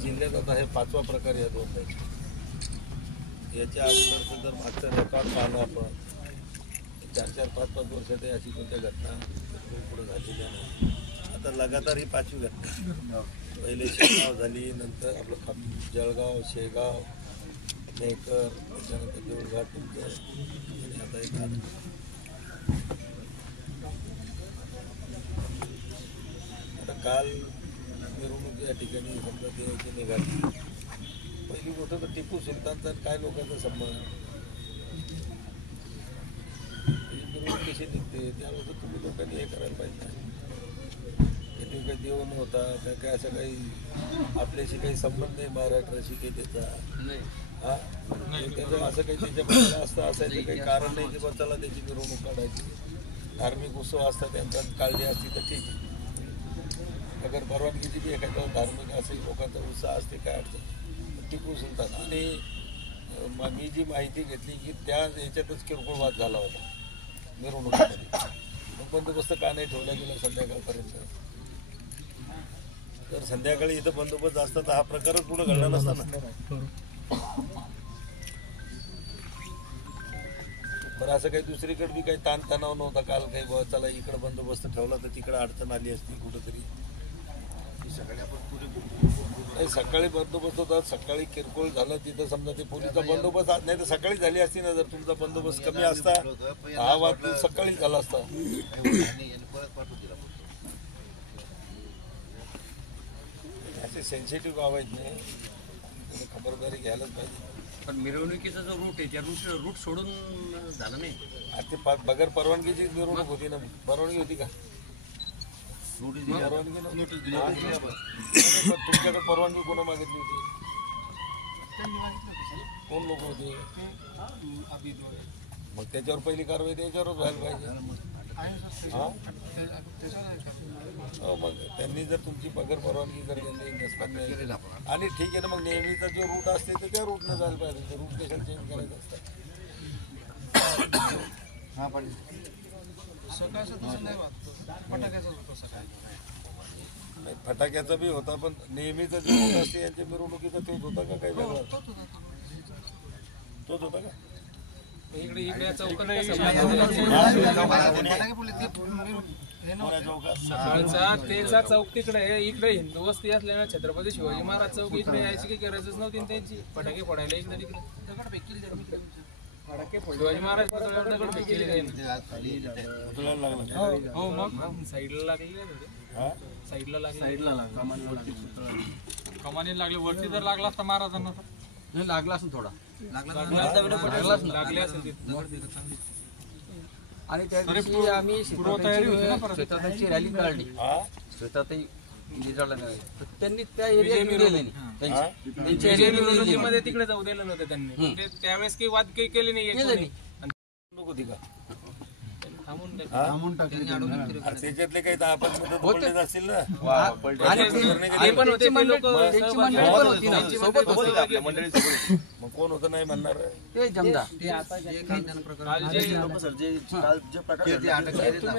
जिल्ह्यात आता हे पाचवा प्रकार या दोन याच्या अगोदरचं जर मागचा रेकॉर्ड पाहिला आपण 4-4, 5-5 वर्षात अशी कोणत्या घटना पुढे झालेल्या नाही. आता लगातार ही पाचवी घटना. पहिले शेगाव झाली, नंतर आपलं जळगाव, शेगाव, मेकर, त्याच्यानंतर देऊळघाट तुमचं आणि आता एक आता काल मिरवणूक या ठिकाणी समजा देवाची निघाली. पहिली गोष्ट तर टिपू सुलतानचा काय लोकांचा संबंध, मिरवणूक कशी निघते त्यावेळेस तुम्ही लोकांनी हे करायला पाहिजे. इथे काही देव नव्हता त्या काय असं काही आपल्याशी काही संबंध नाही महाराष्ट्राशी काही त्याचा हा त्याचं असं काही त्याच्याबद्दल असतं असायचं काही कारण नाही की बा चला त्याची मिरवणूक काढायची. धार्मिक उत्सव असतात त्यांचा काळजी असती तर ठीक आहे. अगर परवानगीची बी एखाद्या धार्मिक असेल लोकांचा उत्साह असते काय अडचण. टिपू सुलतान आणि मी जी माहिती घेतली की त्या याच्यातच किरकोळ वाद झाला होता मिरवणुकीमध्ये. मग बंदोबस्त का नाही ठेवला गेला संध्याकाळपर्यंत. तर संध्याकाळी इथं बंदोबस्त असता तर हा प्रकारच पुढे घडला नसता ना. बरं असं काही दुसरीकडे बी काही ताणतणाव नव्हता काल काही बाबा चला इकडं बंदोबस्त ठेवला तर तिकडं अडचण आली असती कुठंतरी. सकाळी बंदोबस्त होता, सकाळी किरकोळ झालं तिथं समजा ते पोलीसचा बंदोबस्त नाही तर सकाळी झाली असती ना. जर तुमचा बंदोबस्त कमी असता हा वाद सकाळीच झाला असता. असे सेन्सिटिव्ह गाव आहेत नाही, खबरदारी घ्यायलाच पाहिजे. पण मिरवणुकीचा जो रूट आहे त्या रूट सोडून झालं नाही. ते बगैर परवानगीची मिरवणूक होती ना. परवानगी होती का? परवानगी तुमच्याकडे परवानगी कोणा मागितली होती? कोण लोक होते? मग त्याच्यावर पहिली कारवाई त्याच्यावरच व्हायला पाहिजे. मग त्यांनी जर तुमची बगैर परवानगी जर त्यांनी आणि ठीक आहे ना मग नेहमीचा जो रूट असते तर त्या रूटनं जायला पाहिजे. रूट कशाला चेंज करायचं असतं. फटाक्याचा बी होता पण नेहमीचा जो रूट असते यांच्या मिरवणुकीचा तोच होता का काही वेगळा? तोच होता का? तेचा चौक तिकडे इकडे हिंदू वस्ती असल्याने छत्रपती शिवाजी महाराज चौक इकडे यायची काही गरजच नव्हती त्यांची. फटाके फोडायला इकडे तिकडे फटाके शिवाजी महाराज दगड फेकले हो मग साईडला लागले साईडला लागले कमानी लागले. वरती जर लागला असता महाराजांना तर लागला असं थोडा लागले असेल. आणि त्या दिवशी आम्ही शेताची रॅली काढली. शेतातही त्यांनी त्या एरियामध्ये तिकडे जाऊ दिलं नव्हतं त्यांनी. त्यावेळेस काही वाद काही केले नाही. त्याच्यातले काही 10-15 बोलले असतील ना. मग कोण होतं नाही म्हणणार. तुम्ही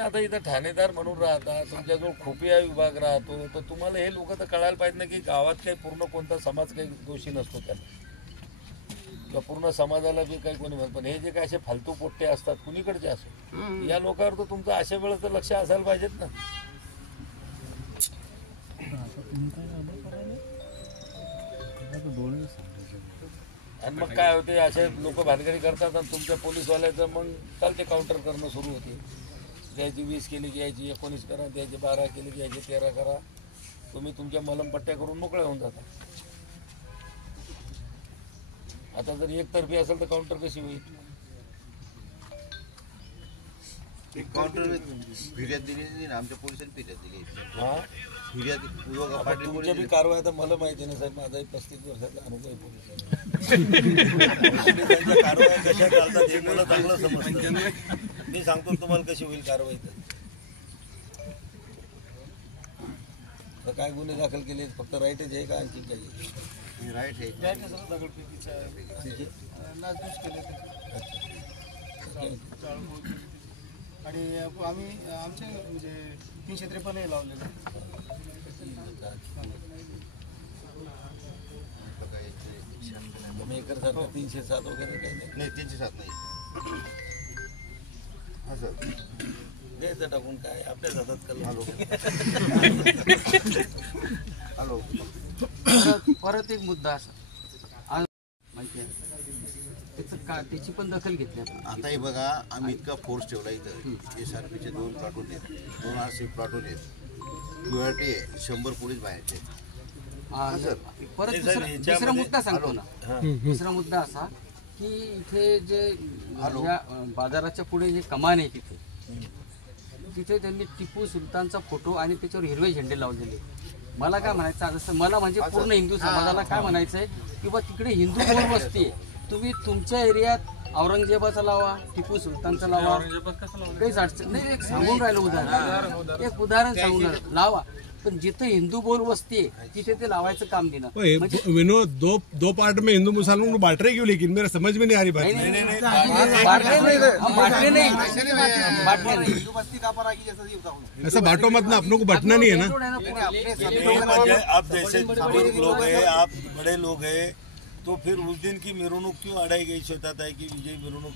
आता इथं ठाणेदार म्हणून राहता, तुमच्याजवळ खुफिया विभाग राहतो तर तुम्हाला हे लोक तर कळायला पाहिजे ना की गावात काही पूर्ण कोणता समाज काही दोषी नसतो त्याला किंवा पूर्ण समाजाला बी काही कोणी म्हणत. पण हे जे काय असे फालतू पोट्टे असतात कुणीकडचे असो या लोकांवर तर तुमचं अशा वेळेस तर लक्ष असायला पाहिजेत ना. आणि मग काय होते असे लोक भानगडी करतात आणि तुमच्या पोलीसवाल्याचं मग चालते काउंटर करणं सुरू होते. द्यायची 20 केली की यायची 19 करा, द्यायची 12 केली की यायची 13 करा. तुम्ही तुमच्या मलमपट्ट्या करून मोकळे होऊन जाता. आता जर एकतर्फी असेल तर काउंटर कशी होईल? काउंटर फिर्याद दिली ना, आमच्या पोलिसांनी फिर्याद दिली. हा, फिर्याद आता तुमच्या बी कारवाई आता मला माहिती नाही साहेब, माझाही 35 वर्षाचा अनुभव आहे पोलिसांचा. पोलिसांच्या कारवाया कशा चालतात हे मला चांगलं समजतं. मी सांगतो तुम्हाला कशी होईल कारवाई. तर काय गुन्हे दाखल केले? फक्त राईटच आहे का आणखी काही? राईट आहे. आणि आम्ही आमचे म्हणजे 353 लावलेलं. मेकर सारखं 307 वगैरे काही नाही 307 नाही. असं द्यायचं टाकून काय आपल्याच हातात कल. हॅलो परत एक मुद्दा असा आज माहिती आहे त्याची पण दखल घेतली आपण. आता हे बघा, आम्ही इतका फोर्स ठेवला इथं. SRPचे 2 प्लाटून आहेत, 2 RC प्लाटून आहेत, QRT आहे, 100 पोलीस बाहेरचे. परत दुसरा मुद्दा सांगतो ना. दुसरा मुद्दा असा की इथे जे बाजाराच्या पुढे जे कमान आहे तिथे त्यांनी टिपू सुलतानचा फोटो आणि त्याच्यावर हिरवे झेंडे लावलेले. मला काय म्हणायचं जसं मला म्हणजे पूर्ण हिंदू समाजाला काय म्हणायचं आहे की बा तिकडे हिंदू बोल वस्ती आहे, तुम्ही तुमच्या एरियात औरंगजेबाचा लावा, टिपू सुलतानचा लावा, काहीच अडचण नाही. एक सांगून राहिलं उदाहरण, एक उदाहरण सांगून लावा, पण जिथे हिंदू बोल वस्ती आहे तिथे ते लावायचं काम देणं. विनोद, दो पार्ट में हिंदू मुसलमान को बांट रहे क्यों? लेकिन मेरे समझ में नहीं आ रही बात. बांटले नहीं. ऐसा बांटो मत ना, अपनों को बंटना नहीं है ना. आप जैसे बुजुर्ग लोग हैं, आप बड़े लोग हैं, तो फिर उस दिन की मिरवणूक क्यों अड़ाई गई? सोचता है कि विजय मिरवणूक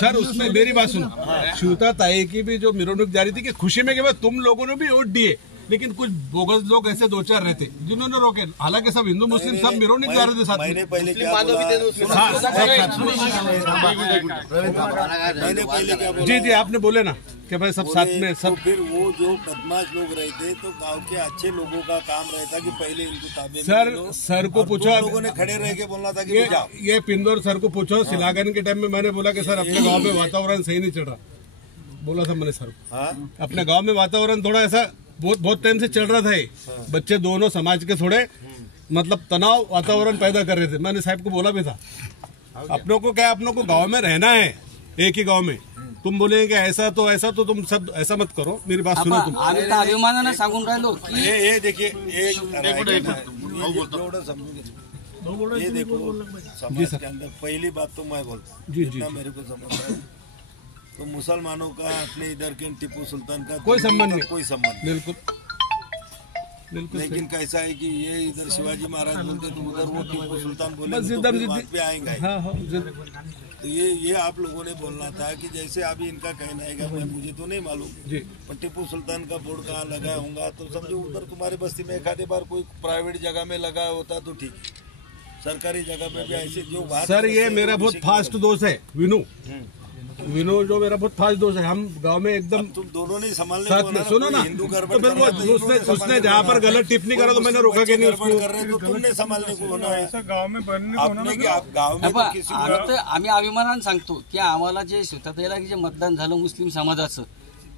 सर उसमें मेरी बात सुनो. शिवतात आहे की भी जो मिरवणूक जा रही थी कि खुशी में केवल तुम लोगों ने भी वोट दिए, लेकिन कुछ बोगस लोग ऐसे 2-4 रहते जिन्होंने रोके. हालांकि सब हिंदू मुस्लिम सब मिरवणूक जा रहे थे साथ में. मैंने पहले क्या बोला? जी आपने बोले ना कि भाई सब साथ में सब. तो फिर वो जो बदमाश लोग रहते तो गांव के अच्छे लोगों का काम रहता कि पहले इनको ताबे में लो. सर को पूछो, लोगों ने खड़े रह के बोलना था कि जाओ. ये पिंदौर सर को पूछो. शिलागन के टाइम में मैंने बोला कि सर अपने गांव में वातावरण सही नहीं चल रहा, बोला था मैंने सर. अपने गांव में वातावरण थोड़ा ऐसा बहुत टाइम से चल रहा था. बच्चे दोनों समाज के थोड़े मतलब तनाव वातावरण पैदा कर रहे थे. मैंने साहब को बोला भी था, अपनों को क्या, अपनों को गांव में रहना है, एक ही गांव में. तुम बोलेंगे ऐसा तो तुम सब ऐसा मत करो. मेरी बात सुनो तुम. आम्ही तर अभिमानानं सांगून राहिलो की ये देखिए एक ये देखो समाज के अंदर पहली बात तो मैं बोलता हूँ जितना मेरे को समझ रहा है, तो मुसलमानों का अपने इधर के टिपू सुल्तान का कोई संबंध नहीं. बिल्कुल. लेकिन कैसा है कि ये इधर शिवाजी महाराज बोलते तो उधर वो टिपू सुल्तान बोले बस तो बात पे आएंगे. तो ये आप लोगों ने बोलना था कि जैसे अभी इनका कहना है कि मुझे तो नहीं मालूम, पर टिपू सुल्तान का बोर्ड कहाँ लगा होगा तो समझो उधर तुम्हारी बस्ती में एक आधे बार कोई प्राइवेट जगह में लगा होता तो ठीक, सरकारी जगह में भी ऐसे जो बात. सर ये मेरा बहुत फास्ट दोस्त है विनू जो मेरा बहुत फास्ट दोस्त है. हम गांव में एकदम तुम दोनों ने संभालने साथ में. सुनो ना, तो फिर वो उसने जहाँ पर गलत टिप्पणी करा तो मैंने रोका कि नहीं उसको. कर रहे तो तुमने संभालने को होना है. गाव में बनने गाँव में तो किसी आम्ही अभिमानानं सांगतो की आम्हाला जे शिवताताईला जे मतदान झालं मुस्लिम समाजाचं,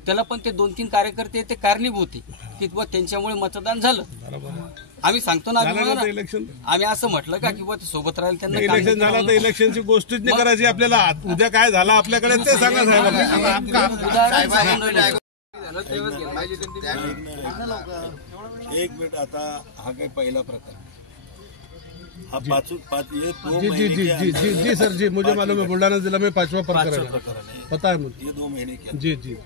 त्याला पण ते 2-3 कार्यकर्ते ते कारणीभूत होते की त्यांच्यामुळे मतदान झालं. आम्ही सांगतो ना इलेक्शन, आम्ही असं म्हटलं का किंवा सोबत राहील त्यांना. इलेक्शन झाला तर इलेक्शनची गोष्टच नाही करायची आपल्याला. उद्या काय झालं आपल्याकडे ते सांगा साहेब. उदाहरण सांगून राहिलो. एक मिनिट. आता हा काय पहिला प्रकार, हा पाच ये 2 जी महीने जी सर जी मुझे मालूम है. बुल्ढाणा जिला में 5वां प्रकरण है, पता है मुझे. ये 2 महीने क्या. जी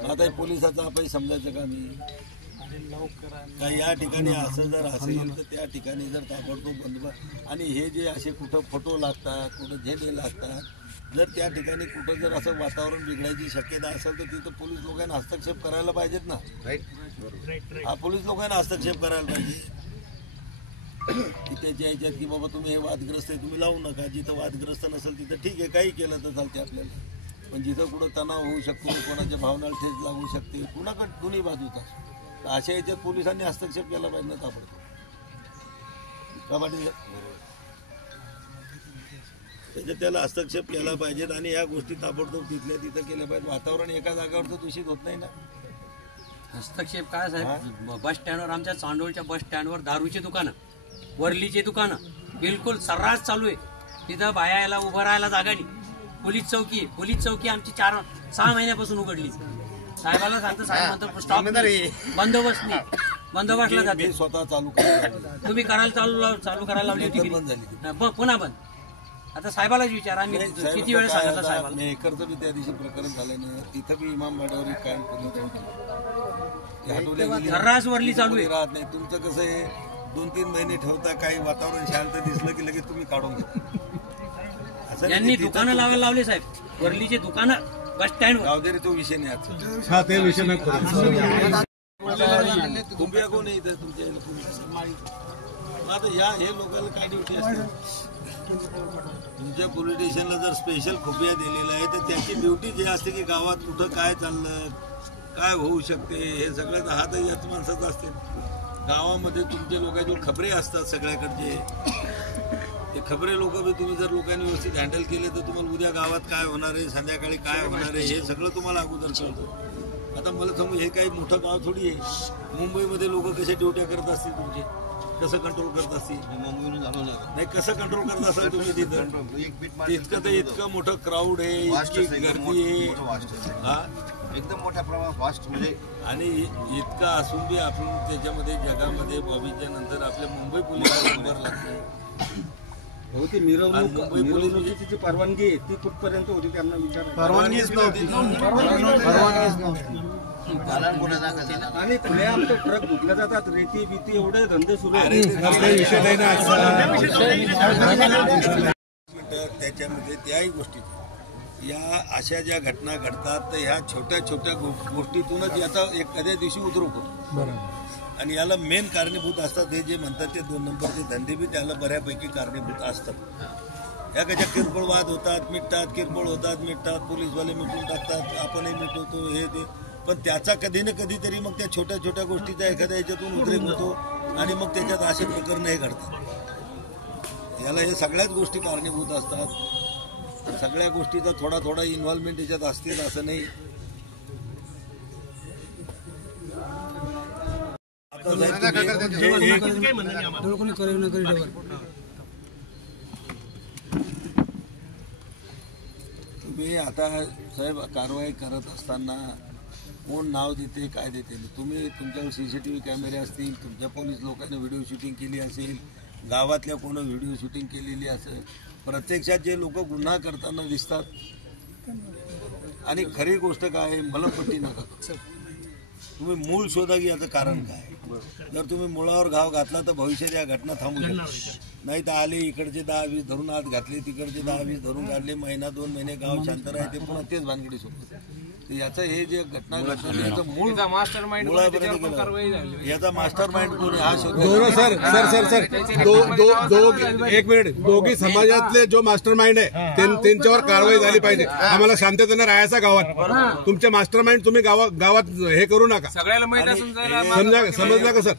आता पोलिसाचा आपण समजायचं का मी का या ठिकाणी असं जर असेल तर त्या ठिकाणी जर ताबडतोब बंदोबस्त. आणि हे जे असे कुठं फोटो लागतात, कुठं झेंडे लागतात, जर त्या ठिकाणी कुठं जर असं वातावरण बिघडायची शक्यता असेल तर तिथं पोलीस लोकांना हस्तक्षेप करायला पाहिजेत ना. हा पोलीस लोकांना हस्तक्षेप करायला पाहिजे की त्याच्या ह्याच्यात की बाबा तुम्ही हे वादग्रस्त आहे तुम्ही लावू नका. जिथं वादग्रस्त नसेल तिथं ठीक आहे, काही केलं तर चालते आपल्याला. पण जिथं कुठं तणाव होऊ शकतो, कोणाच्या भावनाला ठेच लागू शकते, कुणाकडे दोन्ही बाजूचा, तर अशा याच्यात पोलिसांनी हस्तक्षेप केला पाहिजे ना ताबडतोब. का पाटील साहेब? त्याच्यात त्याला हस्तक्षेप केला पाहिजेत आणि या गोष्टी ताबडतोब तिथल्या तिथं केल्या पाहिजेत. वातावरण एका जागावर तर दूषित होत नाही ना. हस्तक्षेप काय साहेब, बस स्टँडवर, आमच्या चांडोळच्या बस स्टँडवर दारूची दुकानं, वरलीची दुकानं बिलकुल सर्रास चालू आहे. तिथं बाया यायला उभं राहायला जागा नाही. पोलीस चौकी आमची 4-6 महिन्यापासून उघडली. साहेबाला सांगतो, साहेब म्हणतो स्टॉप बंदोबस्त नाही, बंदोबस्तला जाते. मी स्वतः चालू करायला तुम्ही चालू करायला लावली होती की बंद झाली. पुन्हा बंद. आता साहेबालाच विचारा, आम्ही किती वेळ सांगितलं साहेबाला. मेहकरचं बी त्या दिवशी प्रकरण झालं ना, तिथं बी इमामवाड्यावर कायम पोलीस सर्रास वरली चालू आहे. राहत नाही. तुमचं कसं आहे, 2-3 महिने ठेवता, काही वातावरण शांत दिसलं की लगेच तुम्ही काढून घेता. यांनी दुकानं लावायला लावले साहेब, वरलीचे दुकानं बस स्टँड. गावदेरी तो विषय नाही आजचा. हा ते विषय नाही करू. कुंभिया कोण आहे इथं तुमच्या? आता हे लोकांना काय ड्युटी असते? तुमच्या पोलीस स्टेशनला जर स्पेशल खुफिया दिलेला आहे तर त्याची ड्युटी जी असते की गावात कुठं काय चाललं, काय होऊ शकते, हे सगळ्यात हात याच माणसाचा असते. गावामध्ये तुमचे लोकांचे खबरे असतात सगळ्याकडचे. ते खबरे लोक बी तुम्ही जर लोकांनी व्यवस्थित हँडल केले तर तुम्हाला उद्या गावात काय होणार आहे, संध्याकाळी काय होणार आहे, हे सगळं तुम्हाला अगोदर कळतं. आता मला सांगू, हे काही मोठं गाव थोडी आहे. मुंबईमध्ये लोक कशा ड्युट्या करत असतील तुमचे, कसं कंट्रोल करत असतील? मुंबईहून झालो नाही, कसं कंट्रोल करत असाल तुम्ही तिथं? इतकं तर इतकं मोठं क्राऊड आहे, इतकी गर्दी आहे, हा एकदम मोठ्या प्रमाणात वास्ट म्हणजे. आणि इतकं असून बी आपण त्याच्यामध्ये जगामध्ये बॉबीच्या नंतर आपल्या मुंबई पोलिसांना नंबर लागते. ती मिरवणुकीची जी परवानगी आहे ती कुठपर्यंत होती त्यांना विचार. परवानगीच नव्हती. आणि पुढे आमचे ट्रक धुतले जातात, रेती बिती एवढे धंदे सुरू आहेत. त्याच्यामध्ये त्याही गोष्टी, या अशा ज्या घटना घडतात तर ह्या छोट्या छोट्या गोष्टीतूनच याचा एखाद्या दिवशी उद्रेक होतो. आणि याला मेन कारणीभूत असतात हे जे म्हणतात ते 2 नंबरचे धंदे बी त्याला बऱ्यापैकी कारणीभूत असतात. या कशा किरकोळ वाद होतात, मिटतात, किरकोळ होतात, मिटतात, पोलीसवाले मिटून टाकतात, आपणही मिटवतो, हे ते. पण त्याचा कधी ना कधीतरी मग त्या छोट्या छोट्या गोष्टीचा एखाद्या याच्यातून उद्रेक होतो आणि मग त्याच्यात असे प्रकरण हे घडतात. याला हे सगळ्याच गोष्टी कारणीभूत असतात. सगळ्या गोष्टीचा थोडा थोडा इन्व्हॉल्वमेंट याच्यात असतील असं नाही. तुम्ही आता साहेब कारवाई करत असताना कोण नाव देते, काय देते, तुम्ही तुमच्यावर CCTV कॅमेरे असतील, तुमच्या पोलीस लोकांनी व्हिडिओ शूटिंग केली असेल, गावातल्या कोण व्हिडिओ शूटिंग केलेली असेल. प्रत्यक्षात जे लोक गुन्हा करताना दिसतात आणि खरी गोष्ट काय आहे, मलमपट्टी नका करू. तुम्ही मूळ शोधा की याचं कारण काय. जर तुम्ही मुळावर घाव घातला तर भविष्यात या घटना थांबू शकतात. नाही तर आले इकडचे 10-20 धरून आत घातले, तिकडचे 10-20 धरून काढले, 1-2 महिने गाव शांत राहते, पुन्हा तेच भानगडी सोडतात. याचं हे जे घटना घडतात याचं मूळ मुळापर्यंत गेलं. याचा मास्टर माइंड कोण आहे हा शोध. सर एक मिनिट, दोघी समाजातले जो मास्टर माइंड आहे त्यांच्यावर कारवाई झाली पाहिजे. आम्हाला शांततेने राहायचं गावात. तुमचे मास्टर माइंड तुम्ही गावात हे करू नका. सगळ्याला माहिती असून समजला का सर?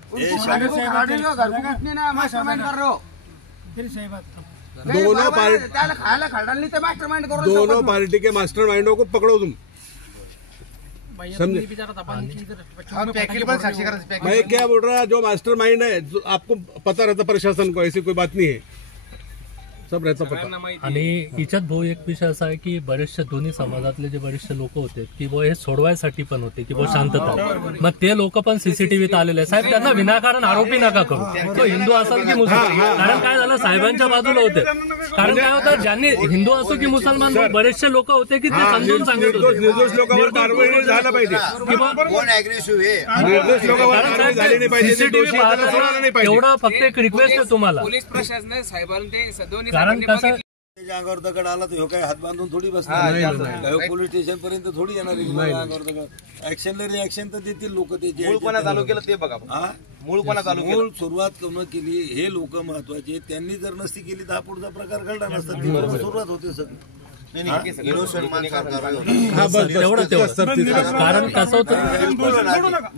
दोनों पार्टी के मास्टर माइंडों को पकड़ो तुम. समझे? मैं क्या बोल रहा, जो मास्टर माइंड है आपको पता रहता प्रशासन को, ऐसी कोई बात नहीं है, सब रहता पता. आणि हिच्यात भाऊ एक विषय असा आहे की बरेचसे दोन्ही समाजातले जे बरेचसे लोक होते की वो हे सोडवायसाठी पण होते की वो शांतता, मग ते लोक पण CCTVत आलेले साहेब. त्यांना विनाकारण आरोपी नका करू. तो हिंदू असेल की मुसलमान, कारण काय झालं साहेबांच्या बाजूला होते. कारण काय होतं, ज्यांनी हिंदू असो की मुसलमान बरेचसे लोक होते की ते समजून सांगत होते निर्दोष लोकांवर कारवाई झाला पाहिजे किंवा निर्दोष लोकांवर कारवाई झाली नाही पाहिजे. एवढं फक्त एक रिक्वेस्ट आहे तुम्हाला. पोलीस प्रशासन साहेबांना ते दोन्ही कारण कसं त्याच्या अंगावर दगड आला तर काय हात बांधून थोडी बसणार, पोलीस स्टेशन पर्यंत थोडी येणार अंगावर दगड. ऍक्शनला रिॲक्शन तर देतील लोक. ते चालू केलं ते बघा. मूळ सुरुवात करणं केली हे लोक महत्वाचे. त्यांनी जर नसती केली तर हा पुढचा प्रकार घडला नसता. सुरुवात होते सगळं. इनोसंट माणसावर कारवाई होती. हा बस तेवढं कारण कसं होतं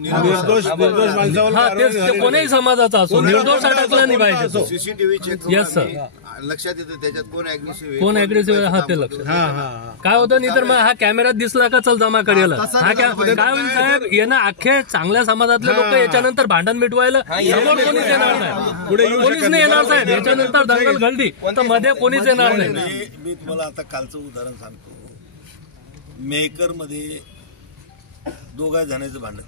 निर्दोष माणसावर हा तेच ते कोणीही समाजाचा असो निर्दोष अटकला नाही पाहिजे तो. CCTV check Yes, sir. लक्षात येतं त्याच्यात कोण अग्रेसिव्ह कोण अग्रेसिव्ह हा ते लक्ष काय होतं नाही तर मग हा कॅमेऱ्यात दिसला का चल जमा करेल हा काय होईल साहेब यांना अख्खे चांगल्या समाजातले लोक याच्यानंतर भांडण मिटवायला समोर कोणीच येणार नाही पुढे कोणीच नाही येणार साहेब याच्यानंतर दंगल घडली तर मध्ये कोणीच येणार नाही. मी तुम्हाला आता कालचं उदाहरण सांगतो. मेकर मध्ये दोघा जणांचं भांडण,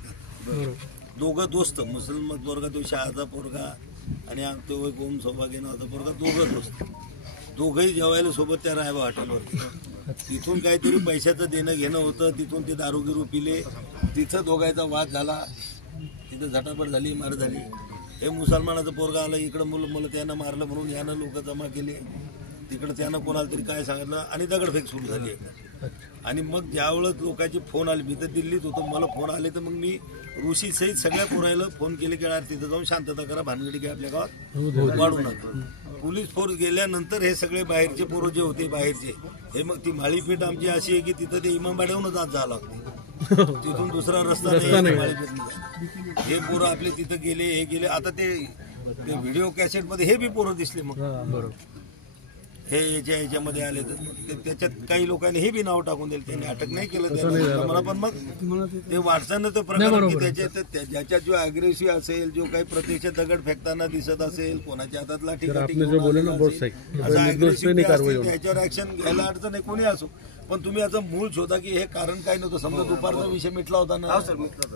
दोघं दोस्त, मुसलमान पोरगा तो शहाचा पोरगा आणि तो ओम सौभाग्य नावाचा पोरगा, दोघं दोस्त, दोघंही जेवायला सोबत त्या राहायबा हॉटेलवरती. तिथून काहीतरी पैशाचं देणं घेणं होतं, तिथून ते दारूगिरू पिले, तिथं दोघांचा वाद झाला, तिथं झटापट झाली, मार झाली. हे मुसलमानाचं पोरगा आलं इकडं, मुलं त्यानं मारलं म्हणून यानं लोक जमा केले, तिकडं त्यानं कोणाला तरी काय सांगितलं आणि दगडफेक सुरू झाली एकदा. आणि मग ज्यावेळेस लोकांचे फोन आले, मी तर दिल्लीत होतो, मला फोन आले तर मग मी ऋषी सहित सगळ्या पोरायला फोन केले की तिथं जाऊन शांतता करा, भानगडी काय आपल्या गावात वाढू नका. पोलीस फोर्स गेल्यानंतर हे सगळे बाहेरचे पोरं जे होते बाहेरचे, हे मग ती माळीपेठ आमची अशी आहे की तिथं ते इमामबाड्याहूनच आज जावं लागते, तिथून दुसरा रस्ता नाही माळीपेठ. हे पोरं आपले तिथं गेले, हे गेले. आता ते व्हिडिओ कॅसेट मध्ये हे बी पोरं दिसले. मग हे याच्यामध्ये आले तर त्याच्यात काही लोकांनी हे बी नाव टाकून दिलं, त्यांनी अटक नाही केलं त्याला मला. पण मग ते वाटताना तर प्रकार की त्याच्यात ज्याच्यात जो अग्रेसिव्ह असेल, जो काही प्रत्यक्ष दगड फेकताना दिसत असेल, कोणाच्या हातात लाठी त्याच्यावर ऍक्शन घ्यायला अडचण नाही, कोणी असो. पण तुम्ही याचं मूळ शोधा की हे कारण काय नव्हतं. समजा दुपारचा विषय मिटला होता ना,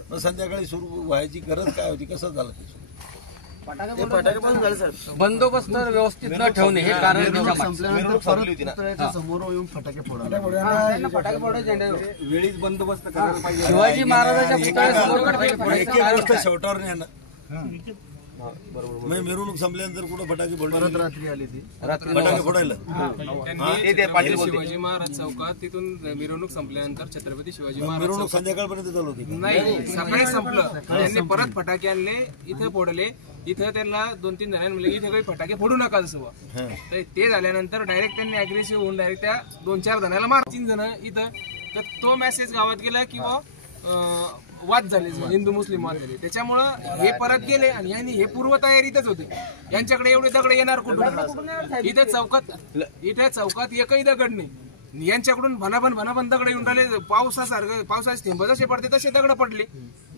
मग संध्याकाळी सुरू व्हायची गरज काय होती, कसं झालं ते? बंदोबस्त व्यवस्थित न ठेवणे हे कारण. वेळीच बंदोबस्त करायला पाहिजे. शिवाजी महाराजांच्या पुतळ्यासमोर फटाके फोडायचं कारण काय? शेवटावर नाही ना. मिरवणूक संपल्यानंतर कुठं फटाके फोडले? रात्री आली ती फटाके फोडायला त्यांनी शिवाजी महाराज चौकात तिथून मिरवणूक संपल्यानंतर छत्रपती शिवाजी महाराज मिरवणूक संध्याकाळपर्यंत चालू होती. नाही, सकाळी संपलं. त्यांनी परत फटाके आणले, इथं फोडले. इथं त्यांना 2-3 जणांनी म्हणले इथे काही फटाके फोडू नका जसं. तर ते झाल्यानंतर डायरेक्ट त्यांनी अग्रेसिव्ह होऊन डायरेक्ट त्या 2-4 जणांना मार. 3 जण इथं. तर तो मेसेज गावात गेला किंवा वाद झाले, हिंदू मुस्लिम वाद झाले. त्याच्यामुळं हे परत गेले आणि यांनी हे पूर्वतयारीतच होते. यांच्याकडे एवढे दगड येणार कुठून? इथे चौकात एकही दगड नाही. यांच्याकडून भनाभन दगड येऊन राहिले. पावसाचे थेंब जसे पडते तसे दगड पडले.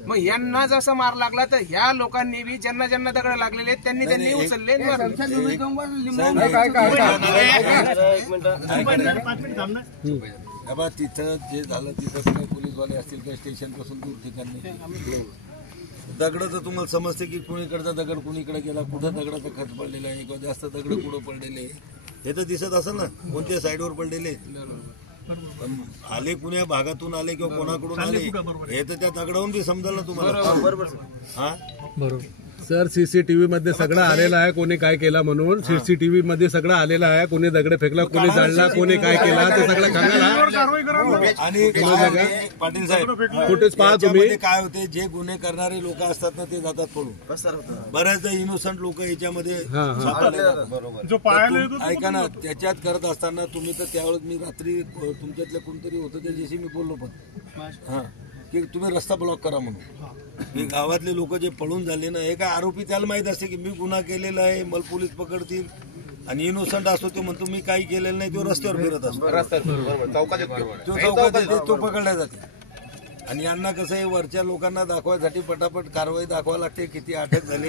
मग यांना जसा मार लागला तर ह्या लोकांनी बी ज्यांना दगड लागलेले त्यांनी उचलले. तिथं जे झालं तिथं सगळे पोलीसवाले असतील काही स्टेशन पासून दूर ठिकाणी दगड तर तुम्हाला समजते की कुणीकडचा दगड कुणीकडे गेला, कुठं दगडाचा खर्च पडलेला आहे किंवा जास्त दगड कुठं पडलेले हे तर दिसत असेल ना, कोणत्या साईडवर पडलेले. आले कुण्या भागातून आले किंवा कोणाकडून आले हे तर त्या दगडावरून बी समजेल ना तुम्हाला. हा बरोबर सर, सीसीटीव्ही मध्ये सगळं आलेलं आहे, कोणी काय केला म्हणून. सीसीटीव्ही मध्ये सगळं आलेलं आहे, कोणी दगड फेकला, कोणी जाळला, कोणी काय केला ते सगळं सांगा. आणि पाटील साहेब कुठेच पहा तुम्ही काय होते, जे गुन्हे करणारे लोक असतात ना ते जातात पळून. बऱ्याचदा इनोसंट लोक याच्यामध्ये ऐका ना, त्याच्यात करत असताना तुम्ही तर त्यावेळेस मी रात्री तुमच्यातल्या कोणतरी होतं त्याच्याशी मी बोललो पण हा की तुम्ही रस्ता ब्लॉक करा म्हणून. हे गावातले लोक जे पळून झाले ना, हे काय आरोपी त्याला माहित असते की मी गुन्हा केलेला आहे, मला पोलीस पकडतील. आणि इनोसंट असतो तो म्हणतो मी काही केलेलं नाही, तो रस्त्यावर फिरत असतो, चौकात तो पकडला जाते. आणि यांना कसं आहे, वरच्या लोकांना दाखवायसाठी पटापट कारवाई दाखवावी लागते. किती अटक झाली,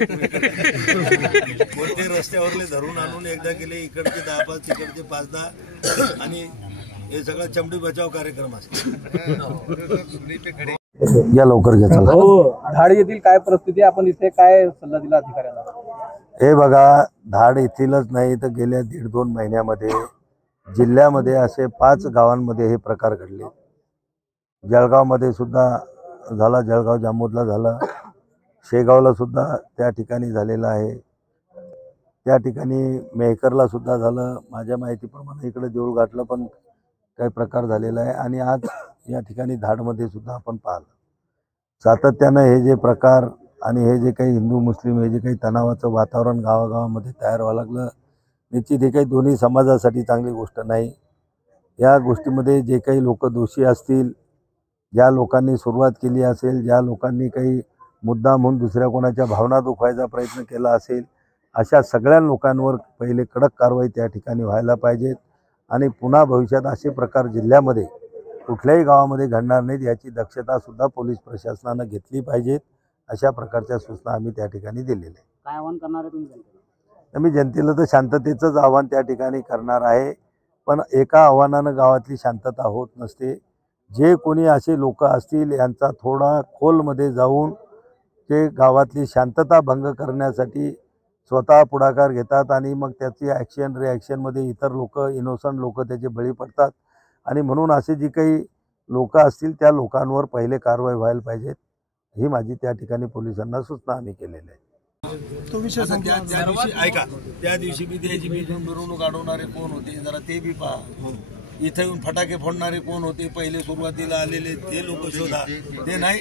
कोणते रस्त्यावरले धरून आणून एकदा केले, इकडचे 10-5 तिकडचे 5-10 आणि हे सगळा चमडी बचाव कार्यक्रम असतो. या लवकर घ्या. धाड येथील काय परिस्थिती, आपण इथे काय सल्ला दिला अधिकाऱ्यांना? हे बघा, धाड येथीलच नाही तर गेल्या 1.5-2 महिन्यामध्ये जिल्ह्यामध्ये असे 5 गावांमध्ये हे प्रकार घडले. जळगावमध्ये सुद्धा झाला, जळगाव जामोदला झाला, शेगावला सुद्धा त्या ठिकाणी झालेलं आहे, त्या ठिकाणी मेहकरला सुद्धा झालं. माझ्या माहितीप्रमाणे इकडे देऊळघाटला पण काही प्रकार झालेला आहे. आणि आज या ठिकाणी धाडमध्ये सुद्धा आपण पाहिलं सातत्यानं हे जे प्रकार आणि हे जे काही हिंदू मुस्लिम हे जे काही तणावाचं वातावरण गावागावामध्ये तयार व्हावं लागलं, निश्चित हे काही दोन्ही समाजासाठी चांगली गोष्ट नाही. या गोष्टीमध्ये जे काही लोक दोषी असतील, ज्या लोकांनी सुरुवात केली असेल, ज्या लोकांनी काही मुद्दा म्हणून दुसऱ्या कोणाच्या भावना दुखवायचा प्रयत्न केला असेल, अशा सगळ्या लोकांवर पहिले कडक कारवाई त्या ठिकाणी व्हायला पाहिजेत आणि पुन्हा भविष्यात असे प्रकार जिल्ह्यामध्ये कुठल्याही गावामध्ये घडणार नाहीत याची दक्षतासुद्धा पोलीस प्रशासनानं घेतली पाहिजेत. अशा प्रकारच्या सूचना आम्ही त्या ठिकाणी दिलेल्या आहेत. काय आवाहन करणार आहे तुम्ही? आम्ही जनतेला तर शांततेचंच आव्हान त्या ठिकाणी करणार आहे, पण एका आव्हानानं गावातली शांतता होत नसते. जे कोणी असे लोक असतील यांचा थोडा खोलमध्ये जाऊन ते गावातली शांतता भंग करण्यासाठी स्वतः पुढाकार घेतात आणि मग त्याची ॲक्शन रिॲक्शनमध्ये इतर लोक, इनोसंट लोक त्याचे बळी पडतात आणि म्हणून असे जी काही लोक असतील त्या लोकांवर पहिले कारवाई व्हायला पाहिजेत. ही माझी त्या ठिकाणी पोलिसांना सूचना आम्ही केलेल्या आहे. तो विषय त्या दिवशी ऐका, त्या दिवशी बी त्याची मिरवणूक अडवणारे कोण होते जरा ते बी पहा. इथे येऊन फटाके फोडणारे कोण होते, पहिले सुरुवातीला आलेले ते लोक शोधा. ते नाही